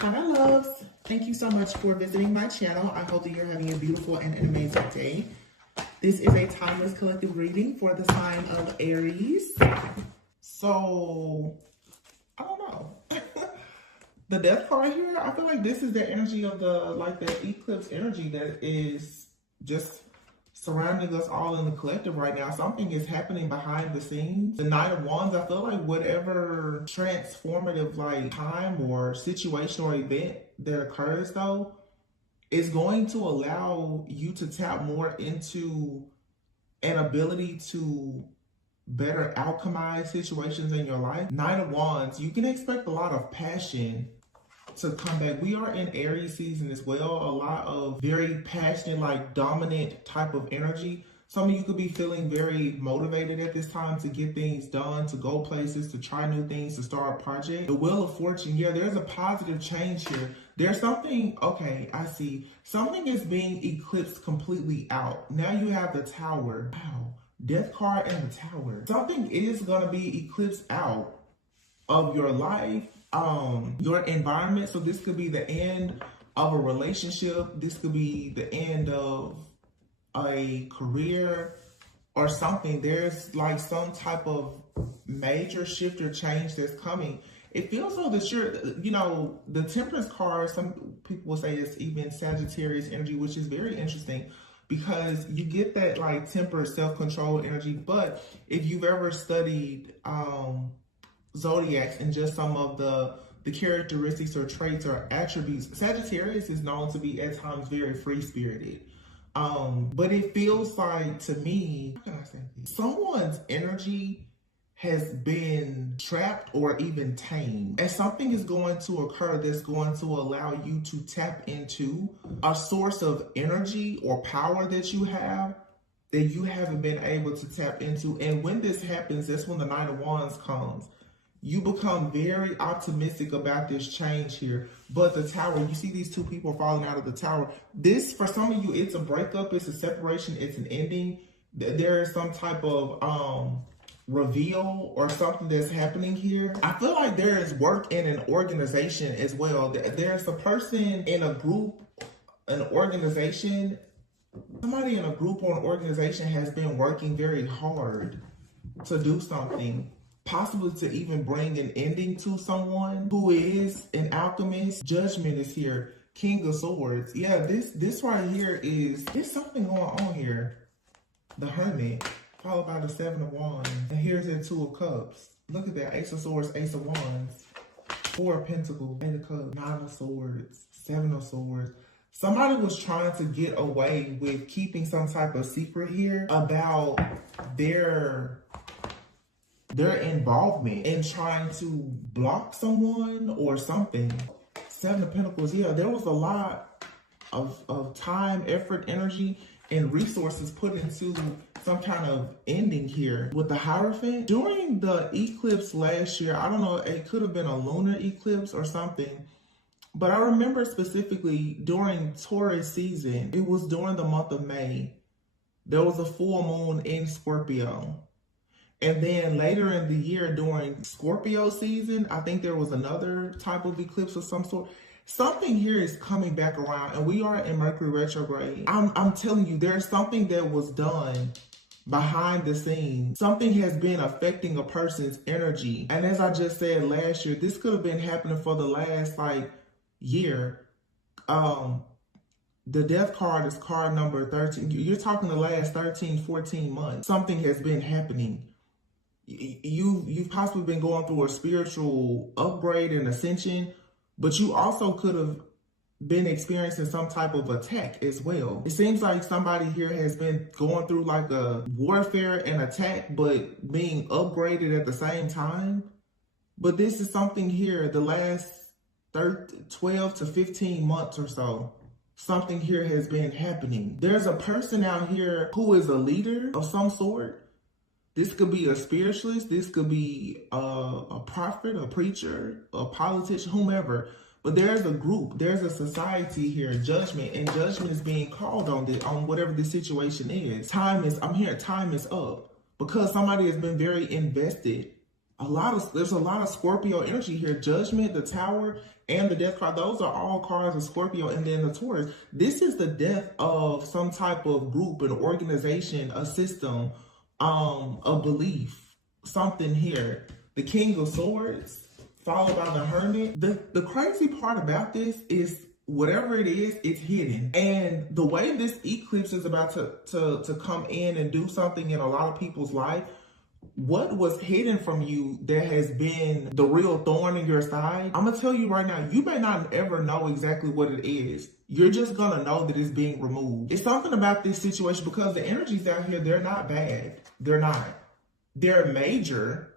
Hi, my loves. Thank you so much for visiting my channel. I hope that you're having a beautiful and an amazing day. This is a timeless collective reading for the sign of Aries. So, I don't know. The death card here, I feel like this is the energy of the eclipse energy that is just surrounding us all in the collective right now. Something is happening behind the scenes. The Knight of Wands, I feel like whatever transformative time or situation or event that occurs though, is going to allow you to tap more into an ability to better alchemize situations in your life. Knight of Wands, you can expect a lot of passion to come back. We are in Aries season as well. A lot of very passionate, dominant type of energy. Some of you could be feeling very motivated at this time to get things done, to go places, to try new things, to start a project. The Wheel of Fortune, yeah, there's a positive change here. There's something, okay, I see. Something is being eclipsed completely out. Now you have the Tower. Wow, Death card and the Tower. Something is going to be eclipsed out of your life, your environment. So this could be the end of a relationship. This could be the end of a career or something. There's some type of major shift or change that's coming. It feels so that the Temperance card, some people will say it's even Sagittarius energy, which is very interesting because you get that tempered self-control energy. But if you've ever studied zodiacs and just some of the characteristics or traits or attributes, Sagittarius is known to be at times very free-spirited. But it feels like, to me, how can I say this? Someone's energy has been trapped or even tamed. And something is going to occur that's going to allow you to tap into a source of energy or power that you have that you haven't been able to tap into. And when this happens, that's when the Knight of Wands comes. You become very optimistic about this change here. But the Tower, you see these two people falling out of the Tower. This, for some of you, it's a breakup, it's a separation, it's an ending. There is some type of reveal or something that's happening here. I feel like there is work in an organization as well. There's a person in a group, an organization. Somebody in a group or an organization has been working very hard to do something, possibly to even bring an ending to someone who is an alchemist. Judgment is here. King of Swords. Yeah, this right here there's something going on here. The Hermit, followed by the Seven of Wands. And here's the Two of Cups. Look at that. Ace of Swords, Ace of Wands. Four of Pentacles, Eight of Cups, Nine of Swords, Seven of Swords. Somebody was trying to get away with keeping some type of secret here about their involvement in trying to block someone or something. Seven of Pentacles, yeah, there was a lot of time, effort, energy, and resources put into some kind of ending here. With the Hierophant, during the eclipse last year, I don't know, it could have been a lunar eclipse or something, but I remember specifically during Taurus season, it was during the month of May, there was a full moon in Scorpio. And then later in the year during Scorpio season, I think there was another type of eclipse of some sort. Something here is coming back around, and we are in Mercury retrograde. I'm telling you, there's something that was done behind the scenes. Something has been affecting a person's energy. And as I just said last year, this could have been happening for the last year. The Death card is card number 13. You're talking the last 13, 14 months. Something has been happening. You've possibly been going through a spiritual upgrade and ascension, but you also could have been experiencing some type of attack as well. It seems like somebody here has been going through a warfare and attack, but being upgraded at the same time. But this is something here, the last 12 to 15 months or so. Something here has been happening. There's a person out here who is a leader of some sort. This could be a spiritualist. This could be a prophet, a preacher, a politician, whomever. But there's a group, there's a society here, judgment, and judgment is being called on whatever the situation is. Time is up because somebody has been very invested there's a lot of Scorpio energy here. Judgment, the Tower, and the Death card. Those are all cards of Scorpio. And then the Taurus. This is the death of some type of group, an organization, a system, a belief, something here. The King of Swords, followed by the Hermit. The crazy part about this is whatever it is, it's hidden. And the way this eclipse is about to come in and do something in a lot of people's life, what was hidden from you that has been the real thorn in your side, I'm going to tell you right now, you may not ever know exactly what it is. You're just going to know that it's being removed. It's something about this situation because the energies out here, they're not bad. They're not. They're major.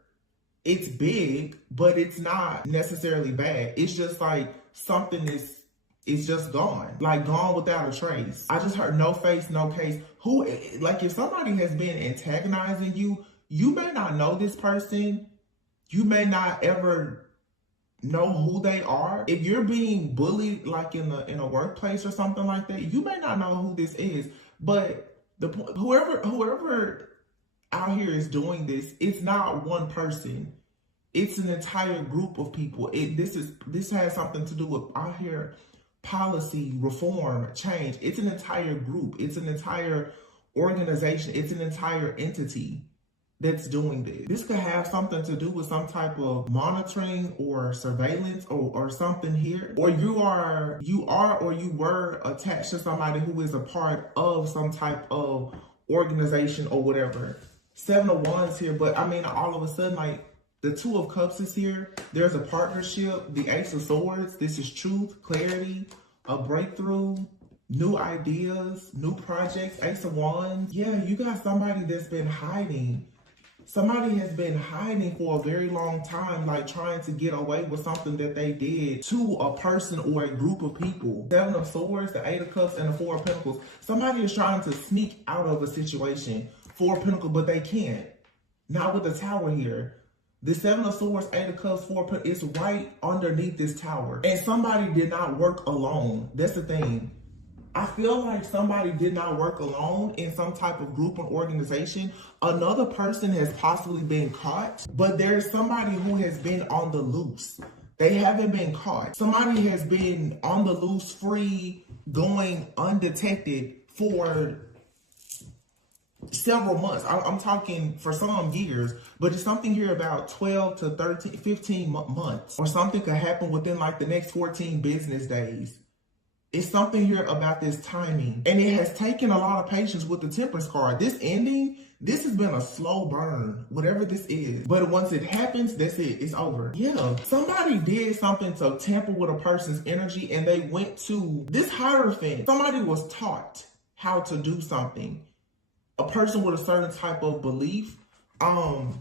It's big, but it's not necessarily bad. It's just like something is just gone. Like gone without a trace. I just heard no face, no case. Like if somebody has been antagonizing you, you may not know this person. You may not ever know who they are. If you're being bullied, like in a workplace or something like that, you may not know who this is. But whoever out here is doing this, it's not one person. It's an entire group of people. This has something to do with out here policy, reform, change. It's an entire group. It's an entire organization. It's an entire entity that's doing this. This could have something to do with some type of monitoring or surveillance or something here. Or you are or you were attached to somebody who is a part of some type of organization or whatever. 7 of Wands here, but I mean, all of a sudden, like the 2 of Cups is here. There's a partnership. The Ace of Swords. This is truth, clarity, a breakthrough, new ideas, new projects. Ace of Wands. Yeah, you got somebody that's been hiding. Somebody has been hiding for a very long time, like trying to get away with something that they did to a person or a group of people. 7 of Swords, the 8 of Cups, and the 4 of Pentacles. Somebody is trying to sneak out of a situation. 4 of Pentacles, but they can't. Not with the Tower here. The 7 of Swords, 8 of Cups, 4 of Pentacles, it's right underneath this Tower. And somebody did not work alone. That's the thing. I feel like somebody did not work alone in some type of group or organization. Another person has possibly been caught, but there's somebody who has been on the loose. They haven't been caught. Somebody has been on the loose, free, going undetected for several months. I'm talking for some years, but it's something here about 12 to 13, 15 months, or something could happen within like the next 14 business days. It's something here about this timing, and it has taken a lot of patience with the Temperance card. This ending, this has been a slow burn, whatever this is. But once it happens, that's it. It's over. Yeah, somebody did something to tamper with a person's energy, and they went to this Hierophant. Somebody was taught how to do something. A person with a certain type of belief. When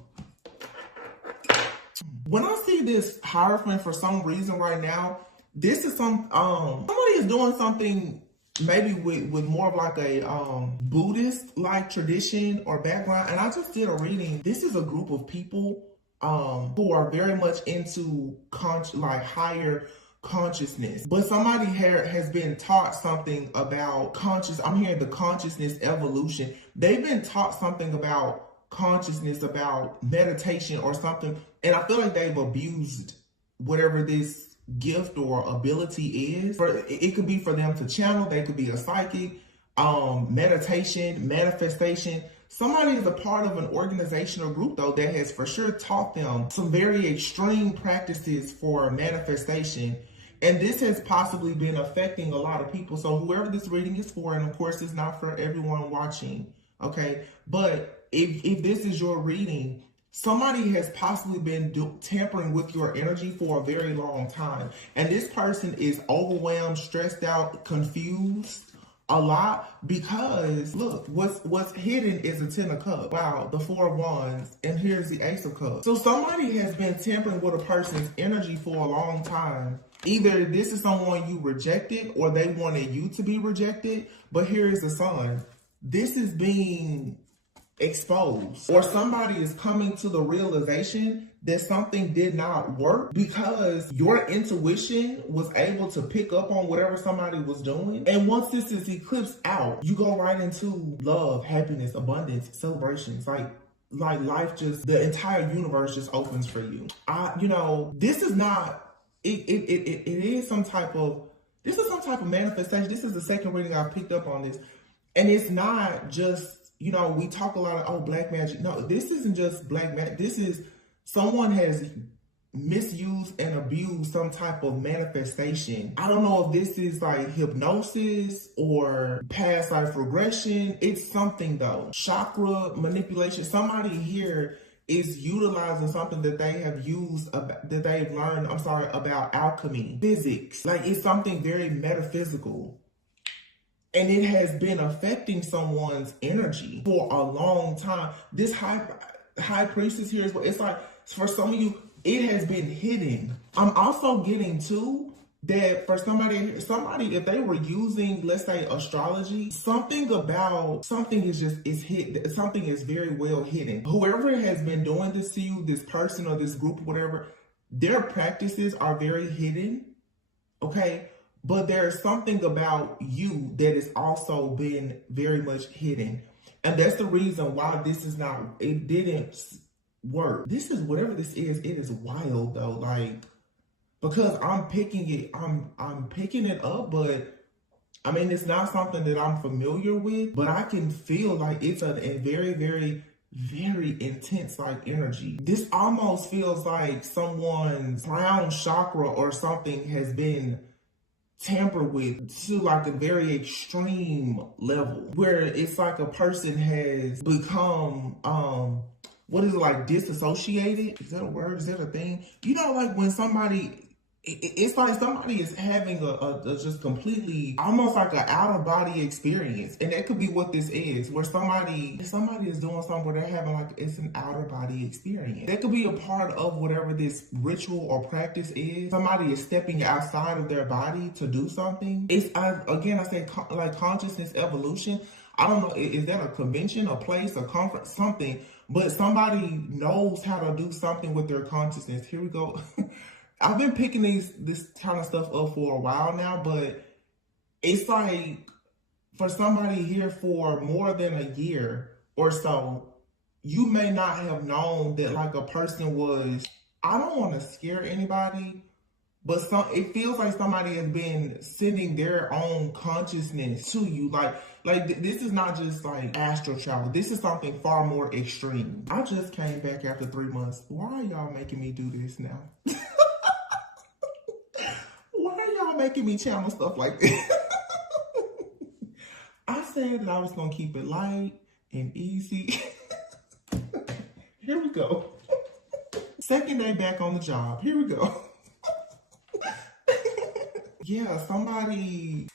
I see this Hierophant for some reason right now, this is somebody is doing something maybe with more of like a Buddhist like tradition or background. And I just did a reading. This is a group of people who are very much into higher consciousness, but somebody here has been taught something about I'm hearing the consciousness evolution. They've been taught something about consciousness, about meditation or something, and I feel like they've abused whatever this gift or ability is. It could be for them to channel. They could be a psychic, meditation, manifestation. Somebody is a part of an organization or group though that has for sure taught them some very extreme practices for manifestation. And this has possibly been affecting a lot of people. So whoever this reading is for, and of course it's not for everyone watching, okay? But if this is your reading, somebody has possibly been tampering with your energy for a very long time. And this person is overwhelmed, stressed out, confused a lot because look, what's hidden is the 10 of Cups. Wow, the 4 of Wands, and here's the Ace of Cups. So somebody has been tampering with a person's energy for a long time. Either this is someone you rejected or they wanted you to be rejected. But here is the Sun. This is being exposed, or somebody is coming to the realization that something did not work because your intuition was able to pick up on whatever somebody was doing. And once this is eclipsed out, you go right into love, happiness, abundance, celebrations. Like like life just, the entire universe just opens for you. You know, this is not, it is some type of, this is some type of manifestation. This is the second reading I've picked up on this. And it's not just, you know, we talk a lot of, oh, black magic. No, this isn't just black magic. This is someone has misused and abused some type of manifestation. I don't know if this is like hypnosis or past life regression. It's something though. Chakra manipulation. Somebody here is utilizing something that they have used, that they've learned, about alchemy, physics. Like it's something very metaphysical. And it has been affecting someone's energy for a long time. This high priestess here is what it's like. For some of you, it has been hidden. I'm also getting too that for somebody, if they were using, let's say, astrology, something is hidden. Something is very well hidden. Whoever has been doing this to you, this person or this group, whatever, their practices are very hidden. Okay. But there's something about you that has also been very much hidden. And that's the reason why it didn't work. This is, whatever this is, it is wild though. Like, because I'm picking it up, but I mean, it's not something that I'm familiar with, but I can feel like it's a very, very, very intense like energy. This almost feels like someone's crown chakra or something has been tampered with to like a very extreme level, where it's like a person has become what is it, like disassociated? Is that a word? Is that a thing? You know, like when somebody, it's like somebody is having a just completely, almost like an out of body experience. And that could be what this is, where somebody is doing something where they're having like, it's an outer body experience. That could be a part of whatever this ritual or practice is. Somebody is stepping outside of their body to do something. I say like consciousness evolution. I don't know, is that a convention, a place, a conference, something, but somebody knows how to do something with their consciousness. Here we go. I've been picking this kind of stuff up for a while now, but it's like for somebody here for more than a year or so, you may not have known that like a person was, I don't want to scare anybody, but it feels like somebody has been sending their own consciousness to you. Like this is not just like astral travel. This is something far more extreme. I just came back after 3 months. Why are y'all making me do this now? Why are y'all making me channel stuff like this? I said that I was going to keep it light and easy. Here we go. Second day back on the job. Here we go. Yeah, somebody,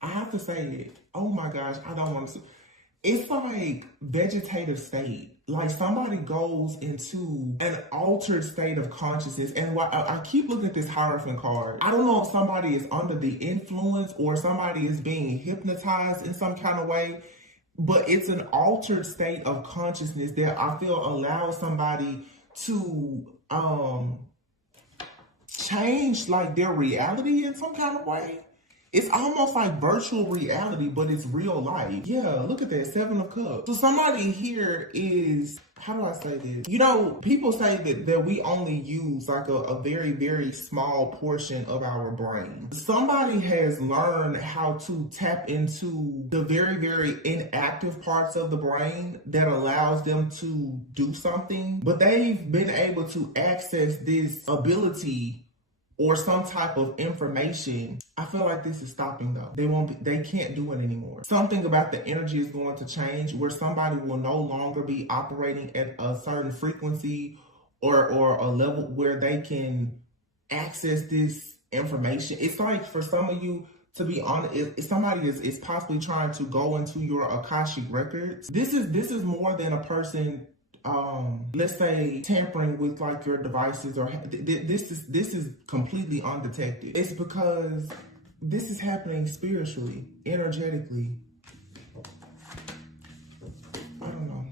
I have to say it. Oh my gosh, I don't want to. It's like vegetative state. Like somebody goes into an altered state of consciousness. And I keep looking at this Hierophant card. I don't know if somebody is under the influence or somebody is being hypnotized in some kind of way, but it's an altered state of consciousness that I feel allows somebody to change like their reality in some kind of way. It's almost like virtual reality, but it's real life. Yeah, look at that, 7 of Cups. So somebody here is, how do I say this? You know, people say that we only use like a very, very small portion of our brain. Somebody has learned how to tap into the very, very inactive parts of the brain that allows them to do something, but they've been able to access this ability or some type of information. I feel like this is stopping though. They can't do it anymore. Something about the energy is going to change where somebody will no longer be operating at a certain frequency or a level where they can access this information. It's like for some of you, to be honest, if somebody is possibly trying to go into your Akashic records, this is more than a person let's say tampering with like your devices, or this is completely undetected. It's because this is happening spiritually, energetically. I don't know.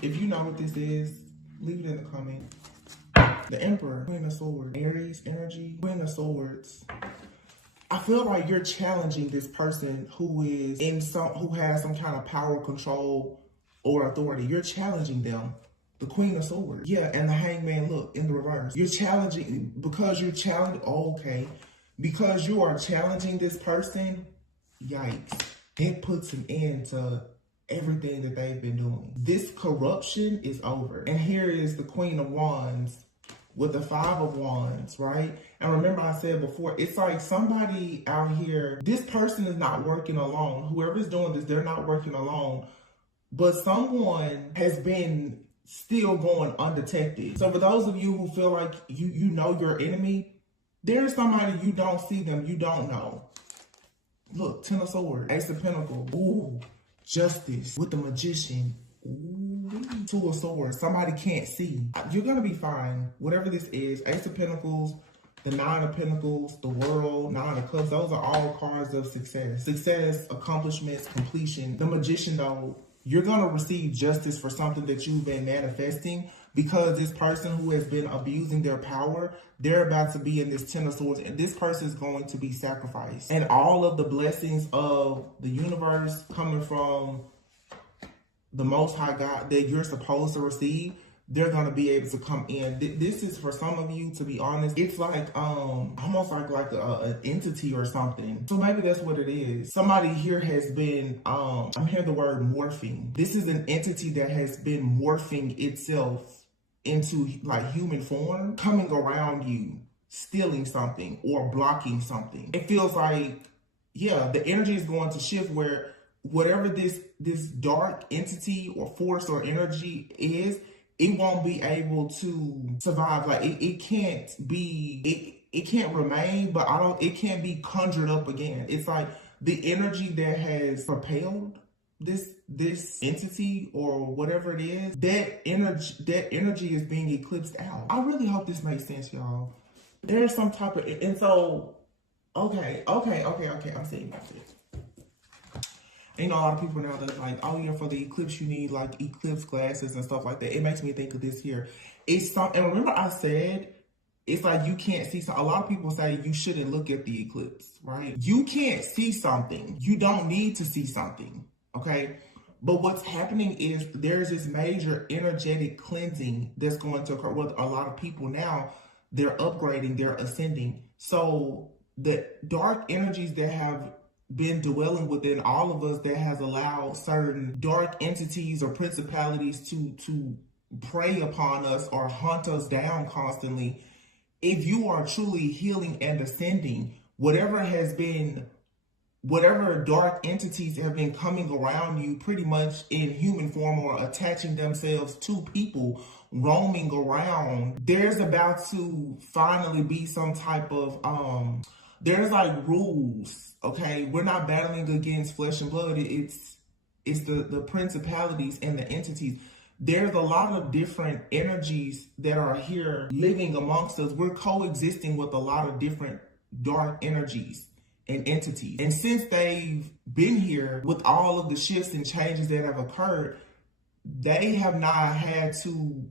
If you know what this is, leave it in the comments. The Emperor, Queen of Swords, Aries energy, Queen of Swords. I feel like you're challenging this person who has some kind of power, control, or authority. You're challenging them. The Queen of Swords. Yeah, and the Hangman, look, in the reverse. You're challenging, because you're challenging, because you are challenging this person, yikes. It puts an end to everything that they've been doing. This corruption is over. And here is the Queen of Wands with the Five of Wands, right? And remember I said before, it's like somebody out here, this person is not working alone. Whoever's doing this, they're not working alone. But someone has been still going undetected. So for those of you who feel like you know your enemy, there's somebody you don't see them, you don't know. Look, Ten of Swords, Ace of Pentacles, ooh, Justice with the Magician, ooh, Two of Swords, somebody can't see. You're gonna be fine, whatever this is. Ace of Pentacles, the Nine of Pentacles, the World, Nine of Cups, those are all cards of success. Success, accomplishments, completion. The Magician though, you're going to receive justice for something that you've been manifesting, because this person who has been abusing their power, they're about to be in this Ten of Swords, and this person is going to be sacrificed. And all of the blessings of the universe coming from the Most High God that you're supposed to receive, they're going to be able to come in. This is, for some of you, to be honest, it's like almost like an entity or something. So maybe that's what it is. Somebody here has been, I'm hearing the word morphing. This is an entity that has been morphing itself into like human form, coming around you, stealing something or blocking something. It feels like, yeah, the energy is going to shift where whatever this dark entity or force or energy is, it won't be able to survive. Like it can't be, it can't remain, but it can't be conjured up again. It's like the energy that has propelled this entity or whatever it is, that energy is being eclipsed out. I really hope this makes sense, y'all. There's some type of, and so, okay, I'm seeing it. You know, a lot of people now that's like, oh yeah, for the eclipse, you need like eclipse glasses and stuff like that. It makes me think of this here. It's and remember I said, it's like you can't see. So a lot of people say you shouldn't look at the eclipse, right? You can't see something. You don't need to see something, okay? But what's happening is there's this major energetic cleansing that's going to occur with a lot of people now. They're upgrading, they're ascending. So the dark energies that have been dwelling within all of us, that has allowed certain dark entities or principalities to prey upon us or hunt us down constantly. If you are truly healing and ascending, whatever dark entities have been coming around you pretty much in human form or attaching themselves to people, roaming around, there's about to finally be some type of there's like rules, okay? We're not battling against flesh and blood. It's the principalities and the entities. There's a lot of different energies that are here living amongst us. We're coexisting with a lot of different dark energies and entities. And since they've been here with all of the shifts and changes that have occurred, they have not had to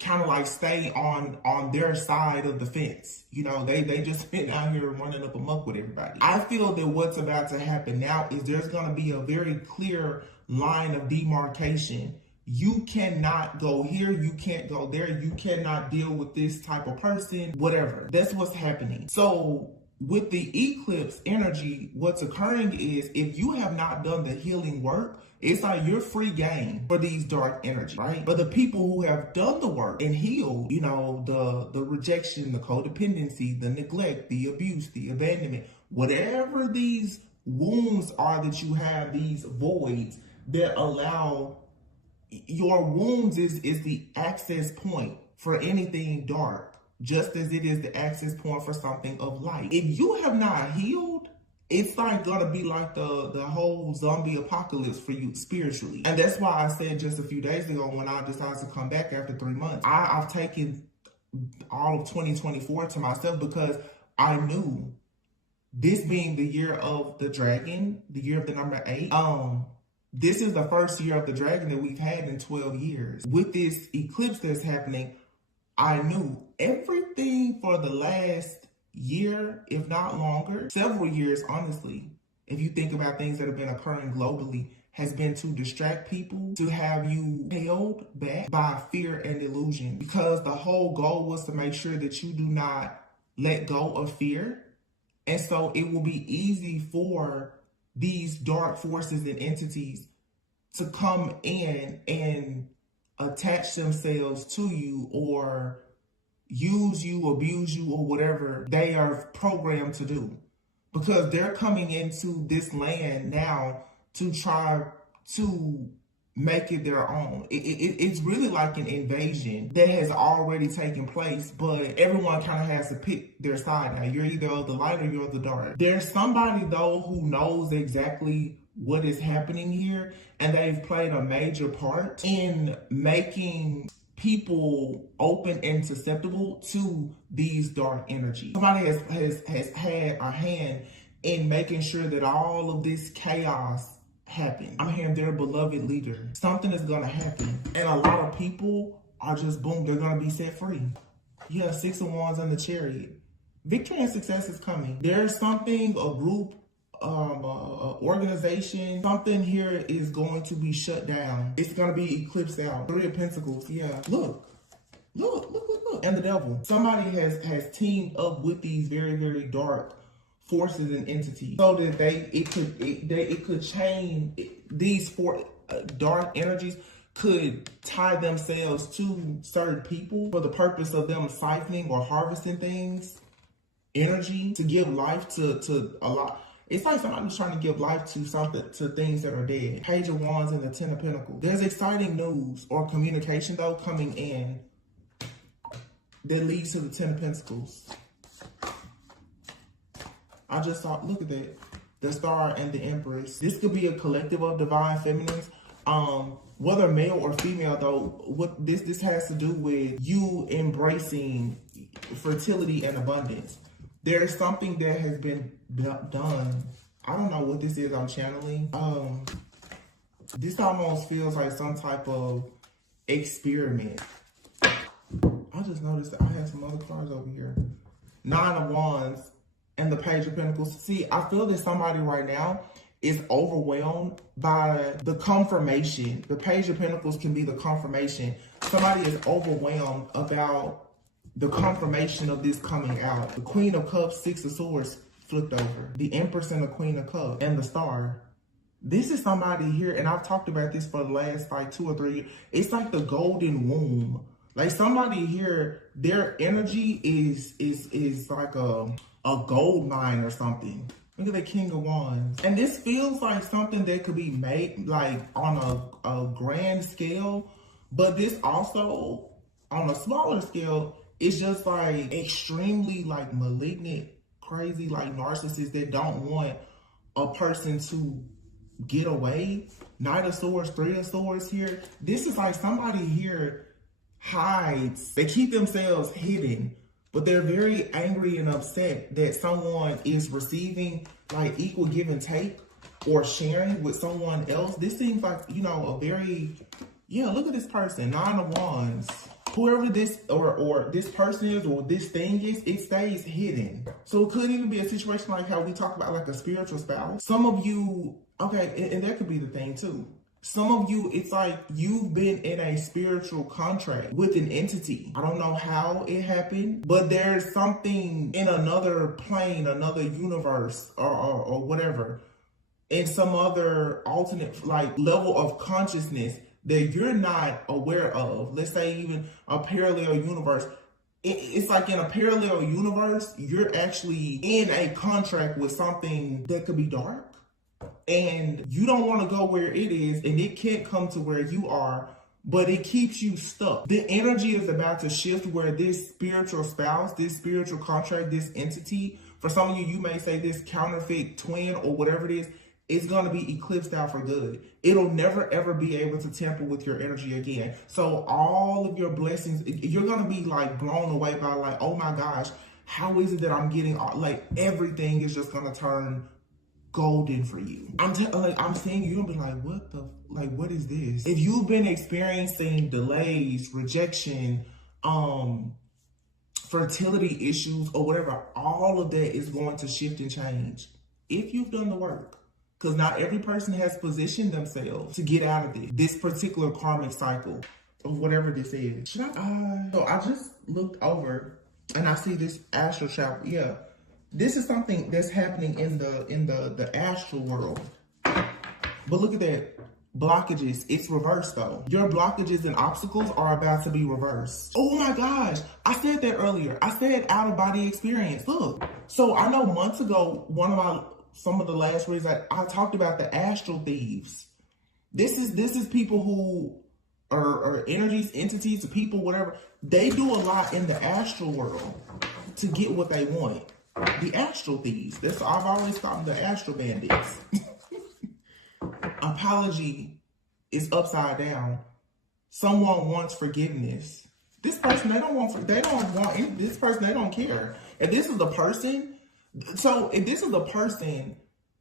kind of like stay on their side of the fence. You know, they just been out here running up amok with everybody. I feel that what's about to happen now is there's going to be a very clear line of demarcation. You cannot go here, you can't go there, you cannot deal with this type of person, whatever. That's what's happening. So with the eclipse energy, what's occurring is if you have not done the healing work, it's like you're free game for these dark energy, right? But the people who have done the work and healed, you know, the rejection, the codependency, the neglect, the abuse, the abandonment, whatever these wounds are that you have, these voids that allow, your wounds is the access point for anything dark, just as it is the access point for something of light. If you have not healed, it's like gonna be like the whole zombie apocalypse for you spiritually. And that's why I said just a few days ago when I decided to come back after 3 months, I've taken all of 2024 to myself because I knew this being the year of the dragon, the year of the number 8, this is the first year of the dragon that we've had in 12 years. With this eclipse that's happening, I knew everything for the last year, if not longer, several years, honestly, if you think about things that have been occurring globally, has been to distract people, to have you held back by fear and illusion, because the whole goal was to make sure that you do not let go of fear. And so it will be easy for these dark forces and entities to come in and attach themselves to you, or use you, abuse you, or whatever they are programmed to do. Because they're coming into this land now to try to make it their own. It's really like an invasion that has already taken place, but everyone kind of has to pick their side now. You're either of the light or you're of the dark. There's somebody, though, who knows exactly what is happening here, and they've played a major part in making people open and susceptible to these dark energies. Somebody has had a hand in making sure that all of this chaos happens. I'm hearing their beloved leader. Something is going to happen. And a lot of people are just, boom, they're going to be set free. You have 6 of Wands in the Chariot. Victory and success is coming. There's something, a group, organization, something here is going to be shut down. It's going to be eclipsed out. 3 of Pentacles, yeah. Look. And the Devil. Somebody has teamed up with these very, very dark forces and entities so that it could change. These 4 dark energies could tie themselves to certain people for the purpose of them siphoning or harvesting things, energy, to give life to a lot. It's like somebody's trying to give life to something, to things that are dead. Page of Wands and the 10 of Pentacles. There's exciting news or communication, though, coming in that leads to the 10 of Pentacles. I just thought, look at that. The Star and the Empress. This could be a collective of divine feminines. Whether male or female, though, what this has to do with you embracing fertility and abundance. There's something that has been done. I don't know what this is I'm channeling. This almost feels like some type of experiment. I just noticed that I have some other cards over here. 9 of Wands and the Page of Pentacles. See, I feel that somebody right now is overwhelmed by the confirmation. The Page of Pentacles can be the confirmation. Somebody is overwhelmed about the confirmation of this coming out. The Queen of Cups, 6 of Swords flipped over. The Empress and the Queen of Cups and the Star. This is somebody here, and I've talked about this for the last like 2 or 3 years. It's like the golden womb. Like somebody here, their energy is like a gold mine or something. Look at the King of Wands. And this feels like something that could be made like on a grand scale, but this also on a smaller scale, it's just like extremely like malignant, crazy, like narcissists that don't want a person to get away. Knight of Swords, 3 of Swords here. This is like somebody here hides. They keep themselves hidden, but they're very angry and upset that someone is receiving like equal give and take or sharing with someone else. This seems like, you know, a very, yeah, look at this person, 9 of Wands. Whoever this or this person is or this thing is, it stays hidden. So it could even be a situation like how we talk about like a spiritual spouse. Some of you, okay, and that could be the thing too. Some of you, it's like you've been in a spiritual contract with an entity. I don't know how it happened, but there's something in another plane, another universe or whatever, in some other alternate like level of consciousness that you're not aware of. Let's say even a parallel universe. It's like in a parallel universe, you're actually in a contract with something that could be dark. And you don't want to go where it is, and it can't come to where you are, but it keeps you stuck. The energy is about to shift where this spiritual spouse, this spiritual contract, this entity, for some of you, you may say this counterfeit twin or whatever it is going to be eclipsed out for good. It'll never, ever be able to tamper with your energy again. So all of your blessings, you're going to be like blown away by like, oh my gosh, how is it that I'm getting, like everything is just going to turn golden for you. I'm saying you're gonna be like, what is this? If you've been experiencing delays, rejection, fertility issues or whatever, all of that is going to shift and change if you've done the work. Because not every person has positioned themselves to get out of this particular karmic cycle of whatever this is. Should I? So I just looked over and I see this astral travel. Yeah, this is something that's happening in the astral world. But look at that. Blockages. It's reversed though. Your blockages and obstacles are about to be reversed. Oh my gosh. I said that earlier. I said out of body experience. Look. So I know months ago, some of the last reads I talked about the astral thieves. This is people who are energies, entities, people, whatever. They do a lot in the astral world to get what they want. The astral thieves. I've always called them the astral bandits. Apology is upside down. Someone wants forgiveness. This person, they don't want this person, they don't care. If this is the person,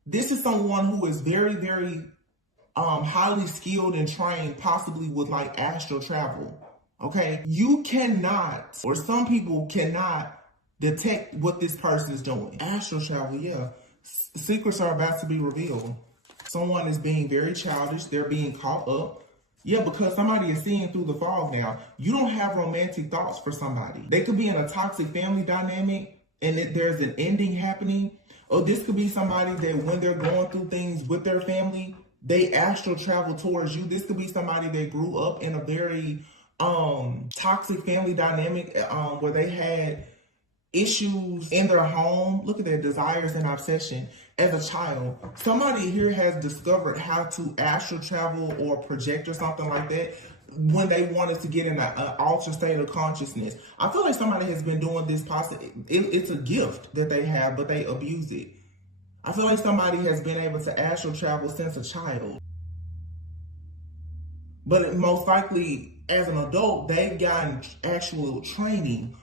this is someone who is very, very highly skilled and trained, possibly with like astral travel. Okay. You cannot, or some people cannot detect what this person is doing. Astral travel, yeah. Secrets are about to be revealed. Someone is being very childish. They're being caught up. Yeah, because somebody is seeing through the fog now. You don't have romantic thoughts for somebody. They could be in a toxic family dynamic and there's an ending happening. Or this could be somebody that when they're going through things with their family, they astral travel towards you. This could be somebody that grew up in a very toxic family dynamic where they had issues in their home. Look at their desires and obsession as a child. Somebody here has discovered how to astral travel or project or something like that when they wanted to get in an altered state of consciousness. I feel like somebody has been doing this it's a gift that they have, but they abuse it. I feel like somebody has been able to astral travel since a child. But most likely, as an adult, they've gotten actual training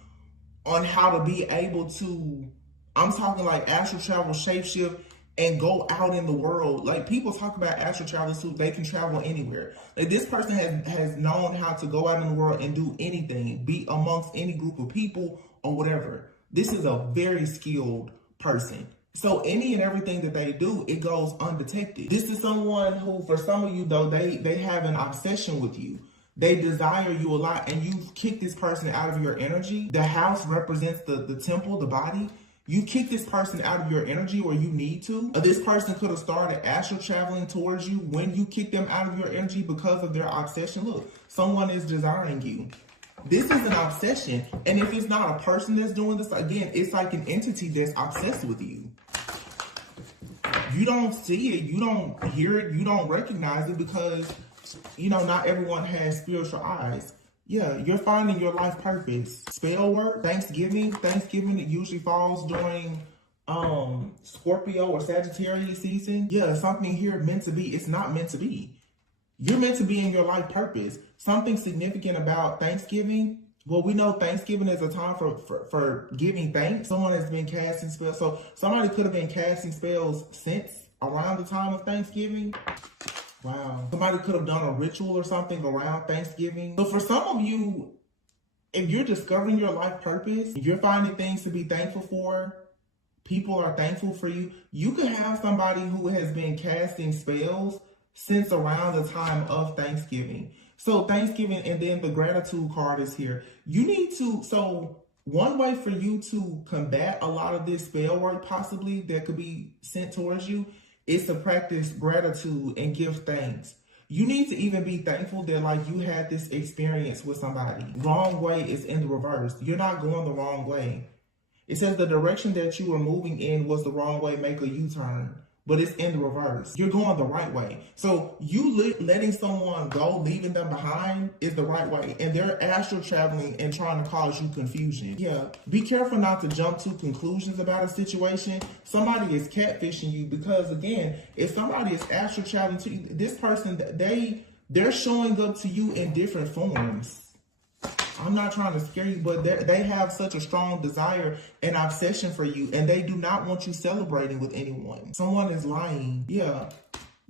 on how to be able to, I'm talking like astral travel, shapeshift, and go out in the world. Like people talk about astral travel too, they can travel anywhere. Like this person has known how to go out in the world and do anything, be amongst any group of people or whatever. This is a very skilled person. So any and everything that they do, it goes undetected. This is someone who, for some of you though, they have an obsession with you. They desire you a lot, and you've kicked this person out of your energy. The house represents the temple, the body. You kick this person out of your energy, or you need to. This person could have started astral traveling towards you when you kick them out of your energy because of their obsession. Look, someone is desiring you. This is an obsession. And if it's not a person that's doing this, again, it's like an entity that's obsessed with you. You don't see it, you don't hear it, you don't recognize it because, you know, not everyone has spiritual eyes. Yeah, you're finding your life purpose. Spell work, Thanksgiving. Thanksgiving, it usually falls during Scorpio or Sagittarius season. Yeah, something here meant to be. It's not meant to be. You're meant to be in your life purpose. Something significant about Thanksgiving. Well, we know Thanksgiving is a time for giving thanks. Someone has been casting spells. So somebody could have been casting spells since around the time of Thanksgiving. Wow. Somebody could have done a ritual or something around Thanksgiving. So for some of you, if you're discovering your life purpose, if you're finding things to be thankful for, people are thankful for you, you could have somebody who has been casting spells since around the time of Thanksgiving. So Thanksgiving, and then the gratitude card is here. You need to, so one way for you to combat a lot of this spell work possibly that could be sent towards you is to practice gratitude and give thanks. You need to even be thankful that like you had this experience with somebody. Wrong way is in the reverse. You're not going the wrong way. It says the direction that you were moving in was the wrong way, make a U-turn. But it's in the reverse. You're going the right way. So you letting someone go, leaving them behind is the right way. And they're astral traveling and trying to cause you confusion. Yeah, be careful not to jump to conclusions about a situation. Somebody is catfishing you because, again, if somebody is astral traveling to you, this person, they're showing up to you in different forms. I'm not trying to scare you, but they have such a strong desire and obsession for you, and they do not want you celebrating with anyone. Someone is lying. Yeah,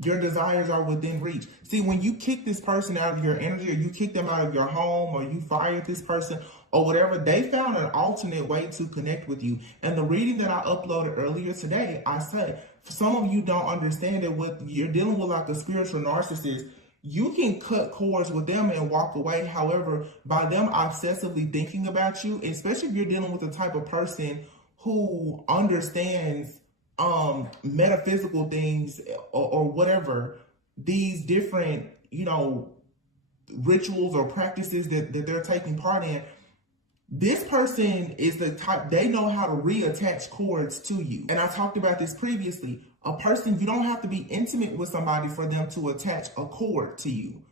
your desires are within reach. See, when you kick this person out of your energy, or you kick them out of your home, or you fired this person, or whatever, they found an alternate way to connect with you. And the reading that I uploaded earlier today, I said, some of you don't understand it. With you're dealing with like a spiritual narcissist, you can cut cords with them and walk away. However, by them obsessively thinking about you, especially if you're dealing with the type of person who understands metaphysical things or whatever, these different, rituals or practices that they're taking part in, this person is the type, they know how to reattach cords to you. And I talked about this previously. A person, you don't have to be intimate with somebody for them to attach a cord to you.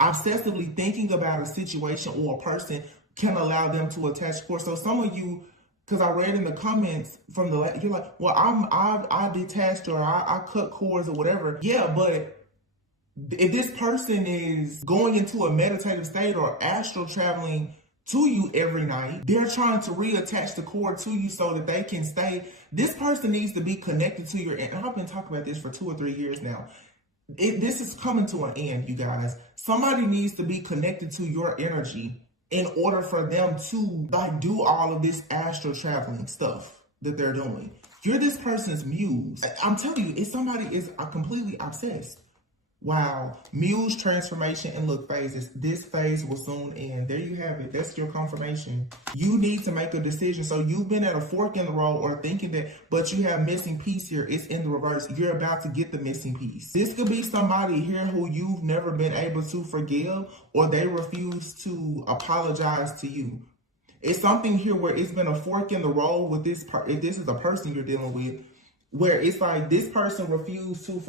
Obsessively thinking about a situation or a person can allow them to attach cords. So some of you, because I read in the comments from you're like, well, I detached or I cut cords or whatever. Yeah, but if this person is going into a meditative state or astral traveling to you every night, they're trying to reattach the cord to you so that they can stay. This person needs to be connected to your, and I've been talking about this for 2 or 3 years now. This is coming to an end, you guys. Somebody needs to be connected to your energy in order for them to do all of this astral traveling stuff that they're doing. You're this person's muse. I'm telling you, if somebody is completely obsessed. Wow. Muse transformation and look phases. This phase will soon end. There you have it. That's your confirmation. You need to make a decision. So you've been at a fork in the road or thinking that, but you have missing piece here. It's in the reverse. You're about to get the missing piece. This could be somebody here who you've never been able to forgive, or they refuse to apologize to you. It's something here where it's been a fork in the road with this part. If this is a person you're dealing with, where it's like this person refused to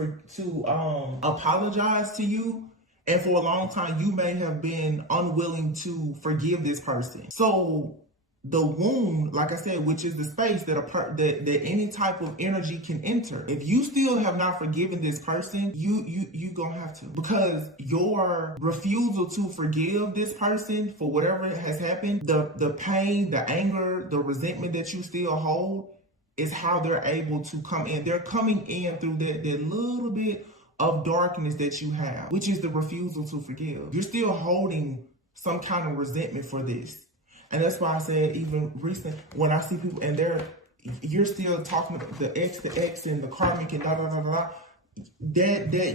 apologize to you, and for a long time you may have been unwilling to forgive this person. So the wound, like I said, which is the space that any type of energy can enter. If you still have not forgiven this person, you gonna have to, because your refusal to forgive this person for whatever has happened, the pain, the anger, the resentment that you still hold, is how they're able to come in. They're coming in through that little bit of darkness that you have, which is the refusal to forgive. You're still holding some kind of resentment for this. And that's why I said, even recent, when I see people and you're still talking about the ex and the karmic and that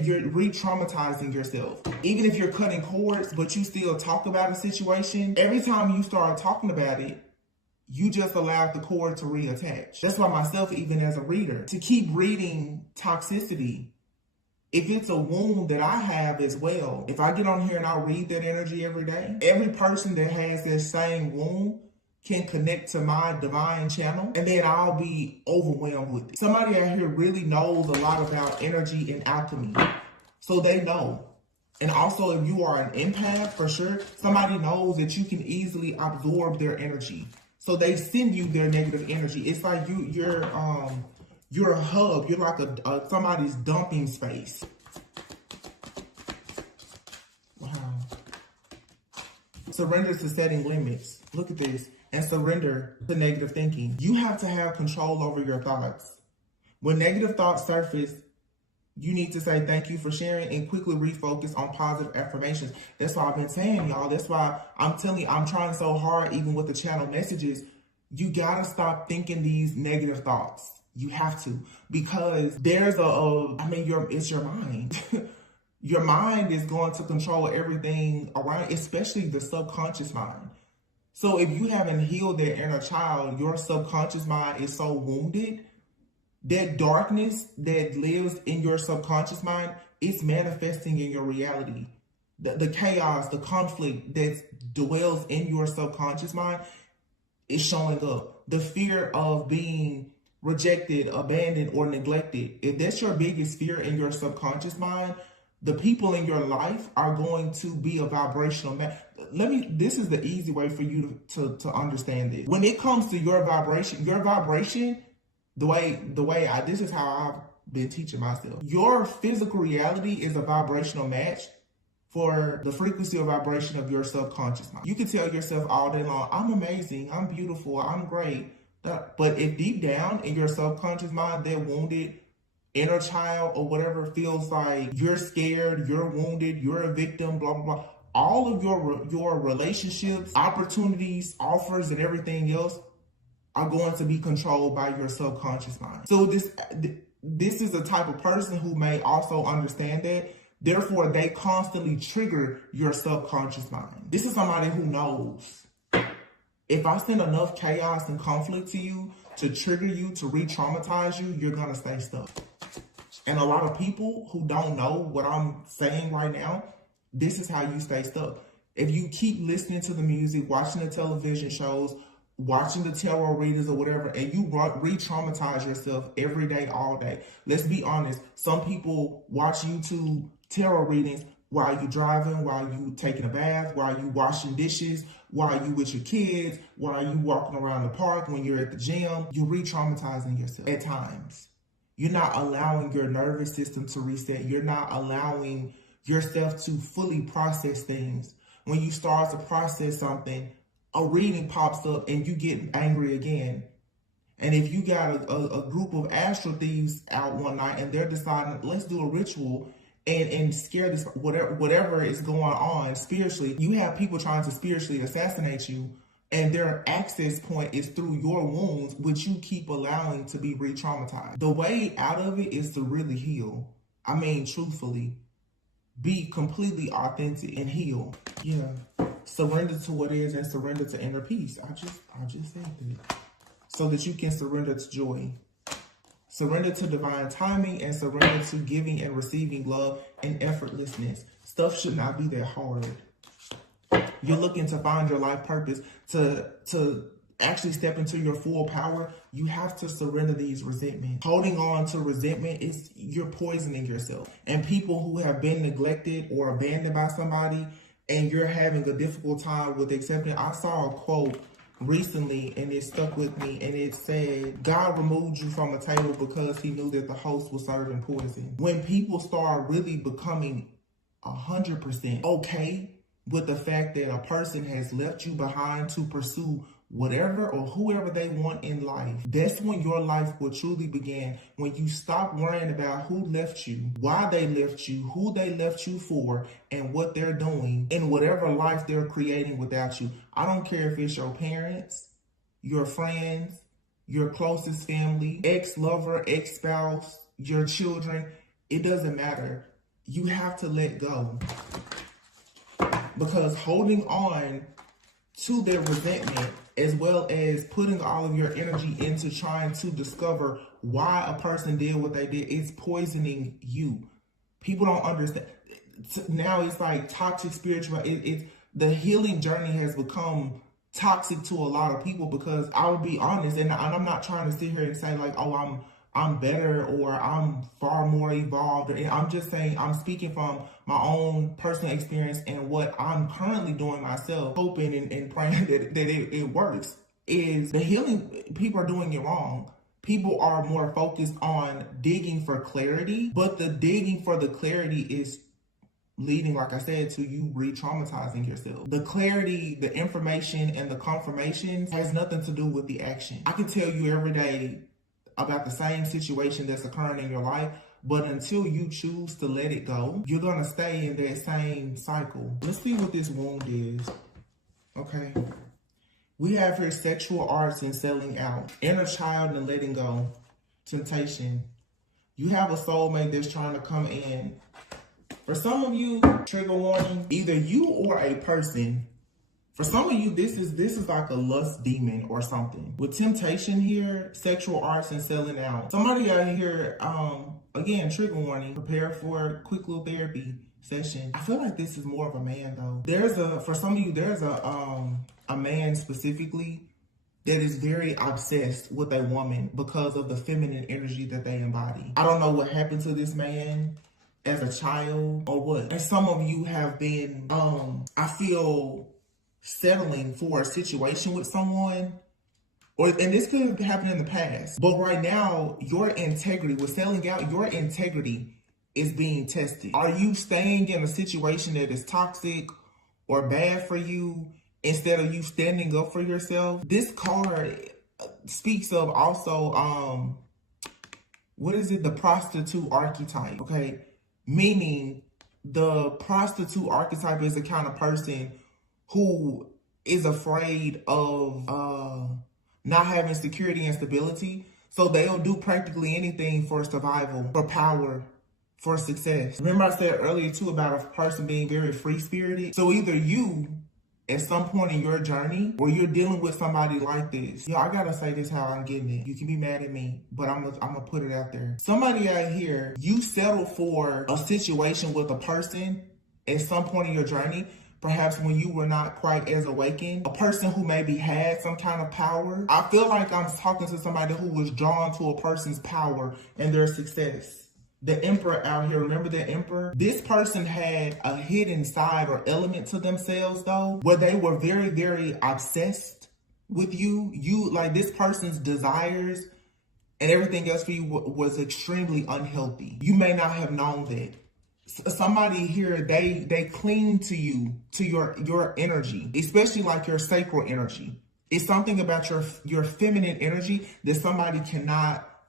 you're re-traumatizing yourself. Even if you're cutting cords, but you still talk about a situation, every time you start talking about it, you just allowed the cord to reattach. That's why myself, even as a reader, to keep reading toxicity, if it's a wound that I have as well, if I get on here and I read that energy every day, every person that has that same wound can connect to my divine channel, and then I'll be overwhelmed with it. Somebody out here really knows a lot about energy and alchemy, so they know. And also, if you are an empath, for sure, somebody knows that you can easily absorb their energy. So they send you their negative energy. It's like you're a hub. You're like somebody's dumping space. Wow. Surrender to setting limits. Look at this. And surrender to negative thinking. You have to have control over your thoughts. When negative thoughts surface, you need to say thank you for sharing and quickly refocus on positive affirmations. That's why I've been saying, y'all. That's why I'm telling you, I'm trying so hard, even with the channel messages. You gotta stop thinking these negative thoughts. You have to, because there's it's your mind. Your mind is going to control everything around, especially the subconscious mind. So if you haven't healed that inner child, your subconscious mind is so wounded. That darkness that lives in your subconscious mind, it's manifesting in your reality. The chaos, the conflict that dwells in your subconscious mind is showing up. The fear of being rejected, abandoned, or neglected. If that's your biggest fear in your subconscious mind, the people in your life are going to be a vibrational match. This is the easy way for you to understand this. When it comes to your vibration, this is how I've been teaching myself. Your physical reality is a vibrational match for the frequency or vibration of your subconscious mind. You can tell yourself all day long, I'm amazing, I'm beautiful, I'm great. But if deep down in your subconscious mind, that wounded inner child or whatever feels like you're scared, you're wounded, you're a victim, blah, blah, blah, all of your relationships, opportunities, offers, and everything else are going to be controlled by your subconscious mind. So this is the type of person who may also understand that. Therefore, they constantly trigger your subconscious mind. This is somebody who knows, if I send enough chaos and conflict to you, to trigger you, to re-traumatize you, you're gonna stay stuck. And a lot of people who don't know what I'm saying right now, this is how you stay stuck. If you keep listening to the music, watching the television shows, watching the tarot readers or whatever, and you re-traumatize yourself every day, all day. Let's be honest. Some people watch YouTube tarot readings while you're driving, while you taking a bath, while you washing dishes, while you with your kids, while you walking around the park, when you're at the gym. You're re-traumatizing yourself at times. You're not allowing your nervous system to reset. You're not allowing yourself to fully process things. When you start to process something, a reading pops up and you get angry again. And if you got a group of astral thieves out one night and they're deciding, let's do a ritual and scare this, whatever is going on spiritually, you have people trying to spiritually assassinate you, and their access point is through your wounds, which you keep allowing to be re-traumatized. The way out of it is to really heal. I mean, truthfully, be completely authentic and heal. Yeah. Surrender to what is and surrender to inner peace. I just said that. So that you can surrender to joy. Surrender to divine timing and surrender to giving and receiving love and effortlessness. Stuff should not be that hard. You're looking to find your life purpose, to actually step into your full power. You have to surrender these resentments. Holding on to resentment is you're poisoning yourself. And people who have been neglected or abandoned by somebody and you're having a difficult time with accepting. I saw a quote recently and it stuck with me, and it said, God removed you from a table because he knew that the host was serving poison. When people start really becoming 100% okay with the fact that a person has left you behind to pursue whatever or whoever they want in life, that's when your life will truly begin. When you stop worrying about who left you, why they left you, who they left you for, and what they're doing in whatever life they're creating without you. I don't care if it's your parents, your friends, your closest family, ex-lover, ex-spouse, your children. It doesn't matter. You have to let go. Because holding on to their resentment, as well as putting all of your energy into trying to discover why a person did what they did, it's poisoning you. People don't understand. Now it's like toxic spiritual. The healing journey has become toxic to a lot of people, because I would be honest, and I'm not trying to sit here and say like, oh, I'm better or I'm far more evolved. I'm just saying, I'm speaking from my own personal experience and what I'm currently doing myself, hoping and praying that it works. Is the healing, people are doing it wrong. People are more focused on digging for clarity, but the digging for the clarity is leading, like I said, to you re-traumatizing yourself. The clarity, the information, and the confirmation has nothing to do with the action. I can tell you every day about the same situation that's occurring in your life, but until you choose to let it go, you're gonna stay in that same cycle. Let's see what this wound is. Okay. We have here sexual arts and selling out, inner child and letting go, temptation. You have a soulmate that's trying to come in. For some of you, trigger warning, either you or a person. For some of you, this is like a lust demon or something. With temptation here, sexual arts and selling out. Somebody out here, again, trigger warning, prepare for a quick little therapy session. I feel like this is more of a man though. For some of you, there's a man specifically that is very obsessed with a woman because of the feminine energy that they embody. I don't know what happened to this man as a child or what. And some of you have been, I feel, settling for a situation with someone, and this could have happened in the past, but right now your integrity with selling out, your integrity is being tested. Are you staying in a situation that is toxic or bad for you instead of you standing up for yourself? This card speaks of also what is it, the prostitute archetype, okay? Meaning the prostitute archetype is the kind of person who is afraid of not having security and stability. So they'll do practically anything for survival, for power, for success. Remember I said earlier too about a person being very free-spirited? So either you, at some point in your journey, or you're dealing with somebody like this. Yo, I gotta say this how I'm getting it. You can be mad at me, but I'm gonna put it out there. Somebody out here, you settle for a situation with a person at some point in your journey, perhaps when you were not quite as awakened, a person who maybe had some kind of power. I feel like I'm talking to somebody who was drawn to a person's power and their success. The Emperor out here, remember the Emperor? This person had a hidden side or element to themselves though, where they were very, very obsessed with you. Like this person's desires and everything else for you was extremely unhealthy. You may not have known that. Somebody here, they cling to you, to your energy, especially like your sacral energy. It's something about your feminine energy that somebody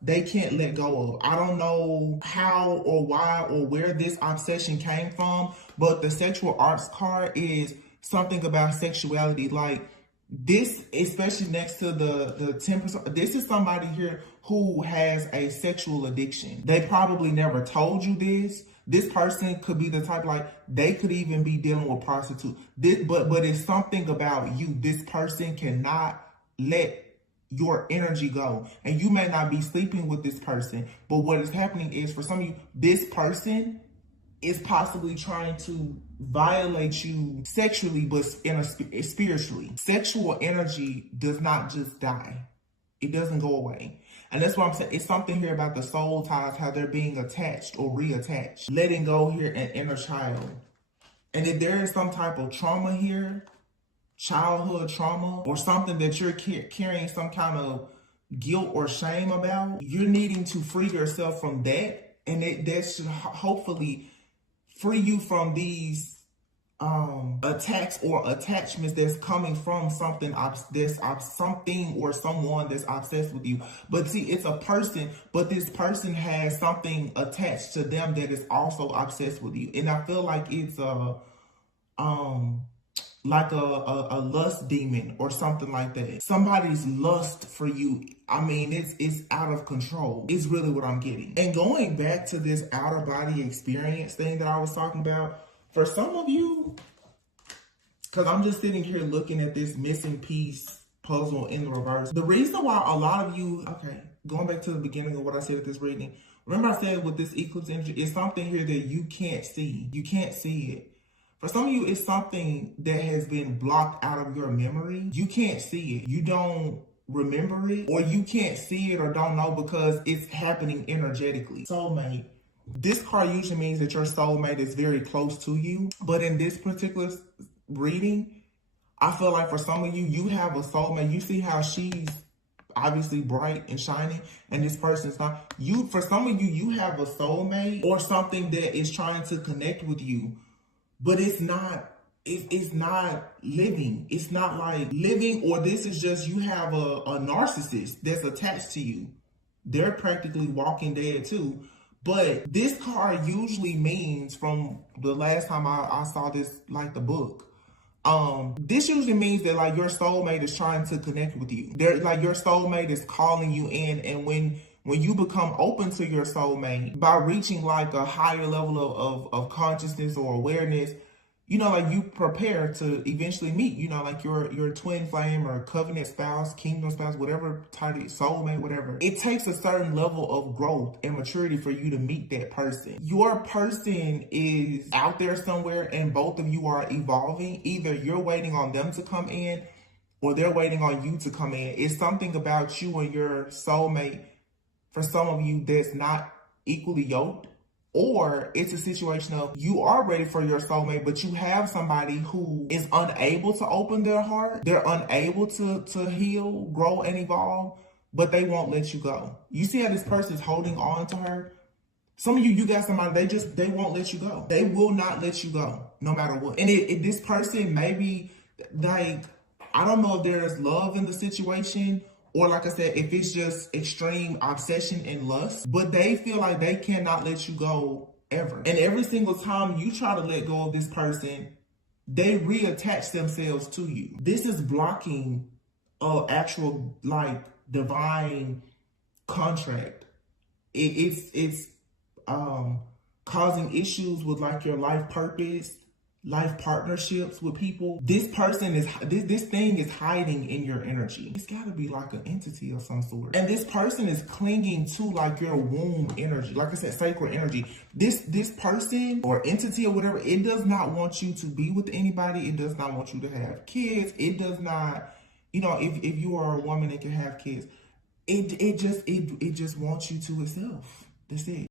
they can't let go of. I don't know how or why or where this obsession came from, but the sexual arts card is something about sexuality. Like this, especially next to the 10%, this is somebody here who has a sexual addiction. They probably never told you this. This person could be the type, like they could even be dealing with prostitute. But it's something about you. This person cannot let your energy go. And you may not be sleeping with this person, but what is happening is for some of you, this person is possibly trying to violate you sexually, but spiritually. Sexual energy does not just die. It doesn't go away. And that's what I'm saying. It's something here about the soul ties, how they're being attached or reattached. Letting go here an inner child. And if there is some type of trauma here, childhood trauma, or something that you're carrying some kind of guilt or shame about, you're needing to free yourself from that. And that should hopefully free you from these attacks or attachments that's coming from something something or someone that's obsessed with you. But see, it's a person, but this person has something attached to them that is also obsessed with you. And I feel like it's like a lust demon or something like that. Somebody's lust for you. I mean, it's out of control. It's really what I'm getting. And going back to this outer body experience thing that I was talking about, for some of you, because I'm just sitting here looking at this missing piece puzzle in the reverse. The reason why a lot of you, okay, going back to the beginning of what I said at this reading, remember I said with this eclipse energy, it's something here that you can't see. You can't see it. For some of you, it's something that has been blocked out of your memory. You can't see it. You don't remember it, or you can't see it or don't know because it's happening energetically. Soulmate. This card usually means that your soulmate is very close to you. But in this particular reading, I feel like for some of you, you have a soulmate. You see how she's obviously bright and shining, and this person's not. For some of you, you have a soulmate or something that is trying to connect with you. But it's not living. It's not like living, or this is just you have a narcissist that's attached to you. They're practically walking dead too. But this card usually means, from the last time I saw this, like the book, this usually means that like your soulmate is trying to connect with you. They're like your soulmate is calling you in, and when you become open to your soulmate by reaching like a higher level of consciousness or awareness, you know, like you prepare to eventually meet, you know, like your twin flame or covenant spouse, kingdom spouse, whatever title, soulmate, whatever. It takes a certain level of growth and maturity for you to meet that person. Your person is out there somewhere and both of you are evolving. Either you're waiting on them to come in or they're waiting on you to come in. It's something about you and your soulmate, for some of you, that's not equally yoked. Or it's a situation of you are ready for your soulmate, but you have somebody who is unable to open their heart. They're unable to heal, grow, and evolve, but they won't let you go. You see how this person is holding on to her? Some of you got somebody, they won't let you go. They will not let you go, no matter what. And if this person, maybe, like, I don't know if there's love in the situation, or like I said, if it's just extreme obsession and lust, but they feel like they cannot let you go ever. And every single time you try to let go of this person, they reattach themselves to you. This is blocking an actual like divine contract. It's causing issues with like your life purpose, life partnerships with people. This person is, this thing is hiding in your energy. It's gotta be like an entity of some sort. And this person is clinging to like your womb energy. Like I said, sacred energy. This person or entity or whatever, it does not want you to be with anybody. It does not want you to have kids. It does not, you know, if you are a woman and can have kids, it just wants you to itself. That's it.